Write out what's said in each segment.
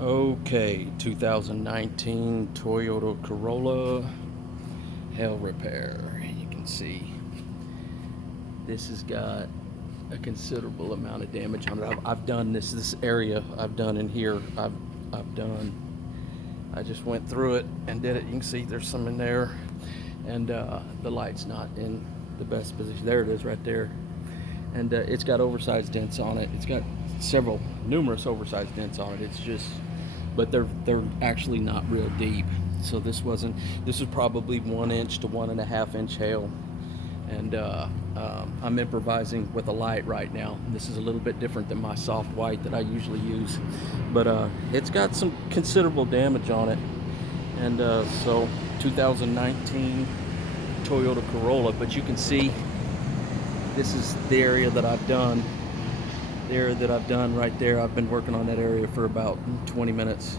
Okay, 2019 Toyota Corolla hail repair. You can see this has got a considerable amount of damage on it. I've done this area I've done in here. I've done. I just went through it and did it. You can see there's some in there, and the light's not in the best position. There it is, right there. And it's got oversized dents on it. It's got numerous oversized dents on it. It's just, but they're actually not real deep. So this was probably 1 inch to 1.5 inch hail, and I'm improvising with a light right now. This is a little bit different than my soft white that I usually use, but it's got some considerable damage on it. And so 2019 Toyota Corolla, but you can see this is the area that I've done. The area that I've done right there, I've been working on that area for about 20 minutes.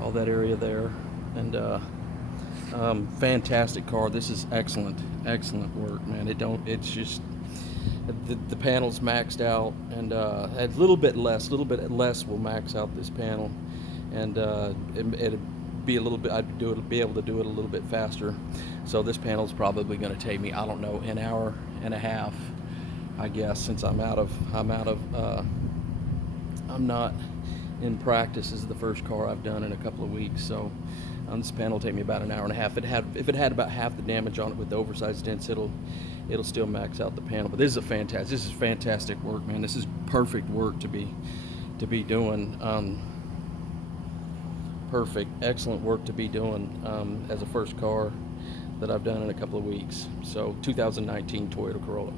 All that area there, and fantastic car. This is excellent work, man. It's just the panel's maxed out, and a little bit less will max out this panel, and it'd be a little bit. Be able to do it a little bit faster. So this panel's probably going to take me, I don't know, an hour and a half, I guess, since I'm not in practice. This is the first car I've done in a couple of weeks, so this panel will take me about an hour and a half. If it had about half the damage on it with the oversized dents, it'll still max out the panel. But this is fantastic work, man. This is perfect work to be doing. Excellent work to be doing as a first car that I've done in a couple of weeks. So 2019 Toyota Corolla.